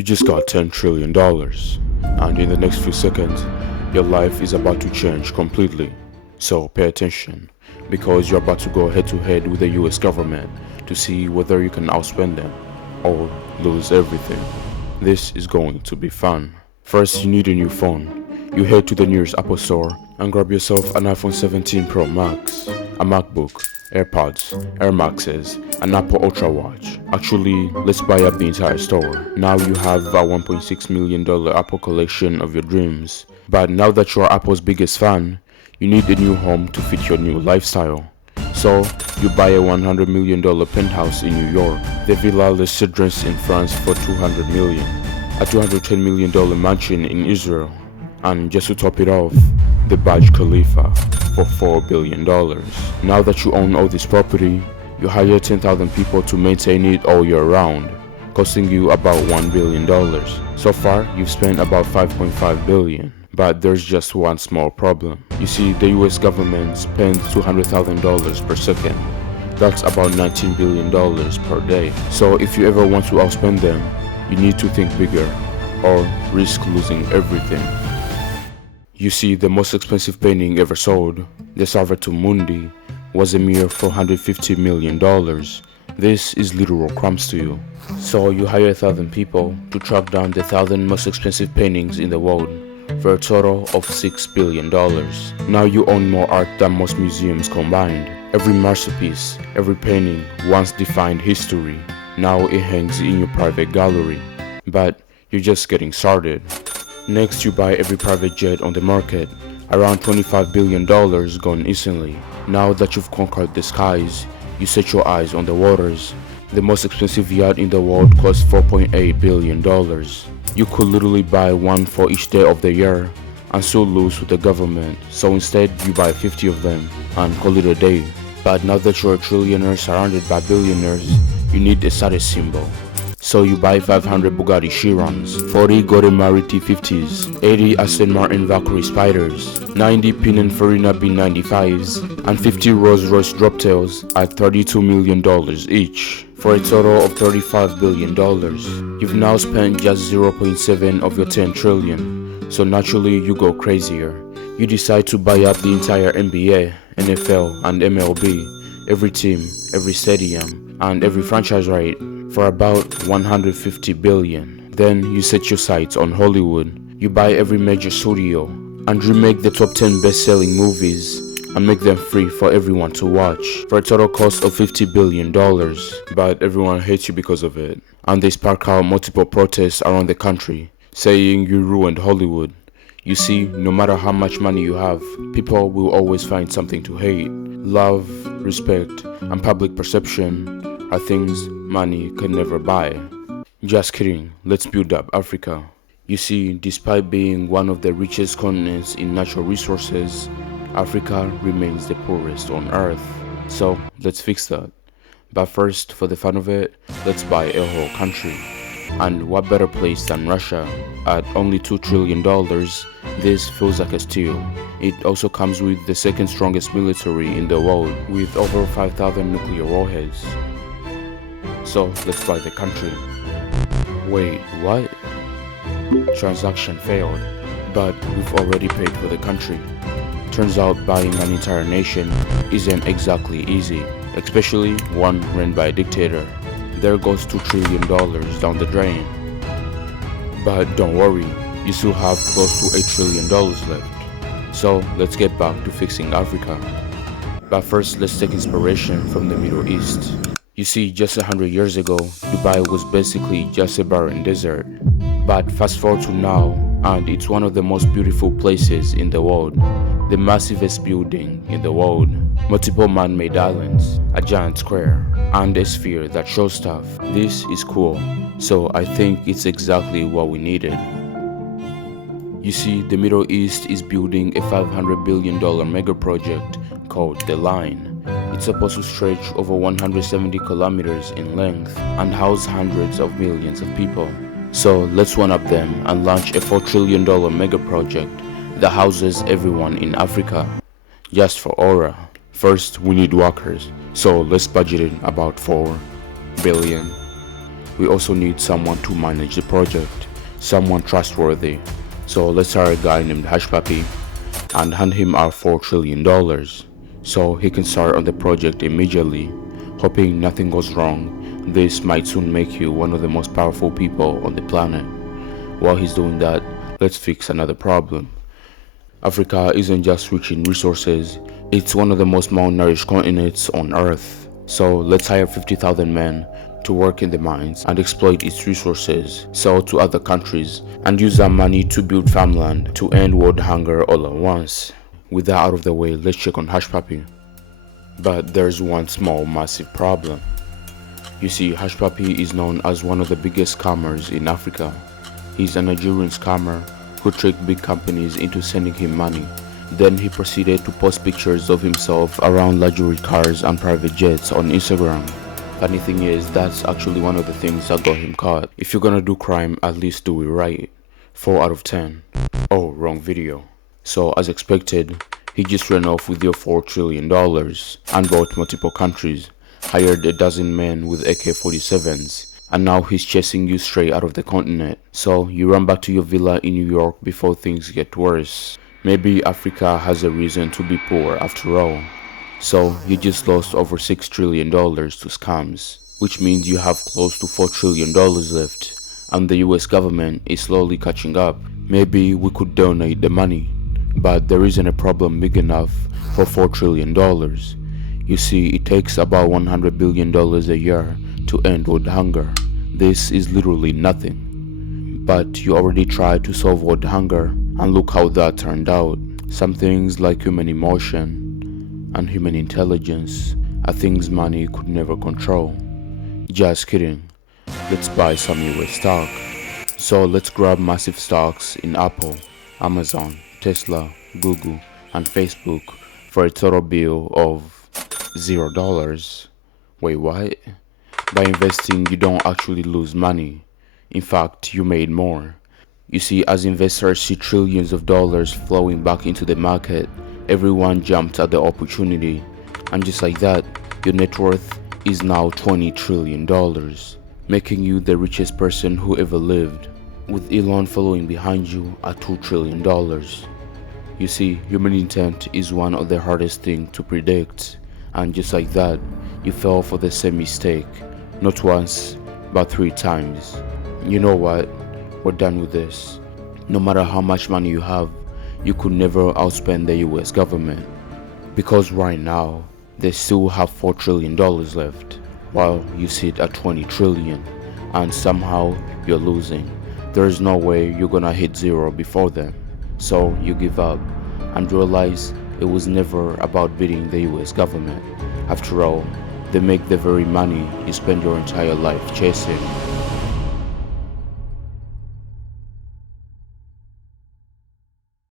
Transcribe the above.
You just got $10 trillion, and in the next few seconds, your life is about to change completely. So pay attention, because you're about to go head to head with the US government to see whether you can outspend them or lose everything. This is going to be fun. First, you need a new phone. You head to the nearest Apple store and grab yourself an iPhone 17 Pro Max, a MacBook, AirPods, Air Maxes, an Apple Ultra Watch. Actually, let's buy up the entire store. Now you have a $1.6 million Apple collection of your dreams. But now that you are Apple's biggest fan, you need a new home to fit your new lifestyle. So, you buy a $100 million penthouse in New York, the Villa Les Cedres in France for $200 million, a $210 million mansion in Israel, and just to top it off, the Burj Khalifa for $4 billion. Now that you own all this property, you hire 10,000 people to maintain it all year round, costing you about $1 billion. So far, you've spent about $5.5 billion. But there's just one small problem. You see, the US government spends $200,000 per second. That's about $19 billion per day. So if you ever want to outspend them, you need to think bigger or risk losing everything. You see, the most expensive painting ever sold, the Salvator Mundi, was a mere $450 million. This is literal crumbs to you. So you hire 1,000 people to track down the 1,000 most expensive paintings in the world for a total of $6 billion. Now you own more art than most museums combined. Every masterpiece, every painting once defined history. Now it hangs in your private gallery. But you're just getting started. Next, you buy every private jet on the market, around $25 billion gone instantly. Now that you've conquered the skies, you set your eyes on the waters. The most expensive yacht in the world costs $4.8 billion. You could literally buy one for each day of the year and still lose with the government, so instead you buy 50 of them and call it a day. But now that you're a trillionaire surrounded by billionaires, you need a status symbol. So you buy 500 Bugatti Chirons, 40 Godemari T50s, 80 Aston Martin Valkyrie Spiders, 90 Pininfarina B95s, and 50 Rolls-Royce Droptails at $32 million each, for a total of $35 billion. You've now spent just 0.7 of your 10 trillion, so naturally you go crazier. You decide to buy up the entire NBA, NFL, and MLB, every team, every stadium, and every franchise right, for about $150 billion. Then you set your sights on Hollywood. You buy every major studio and remake the top 10 best-selling movies and make them free for everyone to watch for a total cost of $50 billion. But everyone hates you because of it, and they spark out multiple protests around the country saying you ruined Hollywood. You see, no matter how much money you have, people will always find something to hate. Love, respect, and public perception are things money can never buy. Just kidding, let's build up Africa. You see, despite being one of the richest continents in natural resources, Africa remains the poorest on earth. So let's fix that. But first, for the fun of it, let's buy a whole country. And what better place than Russia? At only $2 trillion, this feels like a steal. It also comes with the second strongest military in the world, with over 5,000 nuclear warheads. So let's buy the country. Wait, what? Transaction failed, but we've already paid for the country. Turns out buying an entire nation isn't exactly easy, especially one run by a dictator. There goes $2 trillion down the drain. But don't worry, you still have close to $8 trillion left. So let's get back to fixing Africa. But first, let's take inspiration from the Middle East. You see, just 100 years ago, Dubai was basically just a barren desert. But fast forward to now, and it's one of the most beautiful places in the world. The massivest building in the world, multiple man-made islands, a giant square, and a sphere that shows stuff. This is cool, so I think it's exactly what we needed. You see, the Middle East is building a $500 billion mega project called The Line. It's supposed to stretch over 170 kilometers in length and house hundreds of millions of people. So let's one-up them and launch a $4 trillion mega project that houses everyone in Africa, just for aura. First, we need workers, so let's budget in about $4 billion. we also need someone to manage the project, someone trustworthy. So let's hire a guy named Hushpuppi and hand him our $4 trillion so he can start on the project immediately, hoping nothing goes wrong. This might soon make you one of the most powerful people on the planet. While he's doing that, let's fix another problem. Africa isn't just rich in resources, it's one of the most malnourished continents on Earth. So let's hire 50,000 men to work in the mines and exploit its resources, sell to other countries, and use that money to build farmland to end world hunger all at once. With that out of the way, let's check on Hushpuppi. But there's one small massive problem. You see, Hushpuppi is known as one of the biggest scammers in Africa. He's a Nigerian scammer who tricked big companies into sending him money. Then he proceeded to post pictures of himself around luxury cars and private jets on Instagram. Funny thing is, that's actually one of the things that got him caught. If you're gonna do crime, at least do it right. 4 out of 10. Oh, wrong video. So as expected, he just ran off with your $4 trillion and bought multiple countries, hired a dozen men with AK-47s, and now he's chasing you straight out of the continent. So you run back to your villa in New York before things get worse. Maybe Africa has a reason to be poor after all. So you just lost over $6 trillion to scams, which means you have close to $4 trillion left, and the US government is slowly catching up. Maybe we could donate the money, but there isn't a problem big enough for $4 trillion. You see, it takes about $100 billion a year to end world hunger. This is literally nothing. But you already tried to solve world hunger, and look how that turned out. Some things like human emotion and human intelligence are things money could never control. Just kidding. Let's buy some US stock. So let's grab massive stocks in Apple, Amazon, Tesla, Google, and Facebook for a total bill of $0. Wait, what? By investing, you don't actually lose money. In fact, you made more. You see, as investors see trillions of dollars flowing back into the market, everyone jumped at the opportunity. And just like that, your net worth is now $20 trillion, making you the richest person who ever lived, with Elon following behind you at $2 trillion. You see, human intent is one of the hardest things to predict, and just like that, you fell for the same mistake, not once, but 3 times. You know what? We're done with this. No matter how much money you have, you could never outspend the US government, because right now, they still have $4 trillion left, while you sit at 20 trillion, and somehow you're losing. There's no way you're gonna hit 0 before them. So you give up, and realize it was never about beating the US government. After all, they make the very money you spend your entire life chasing.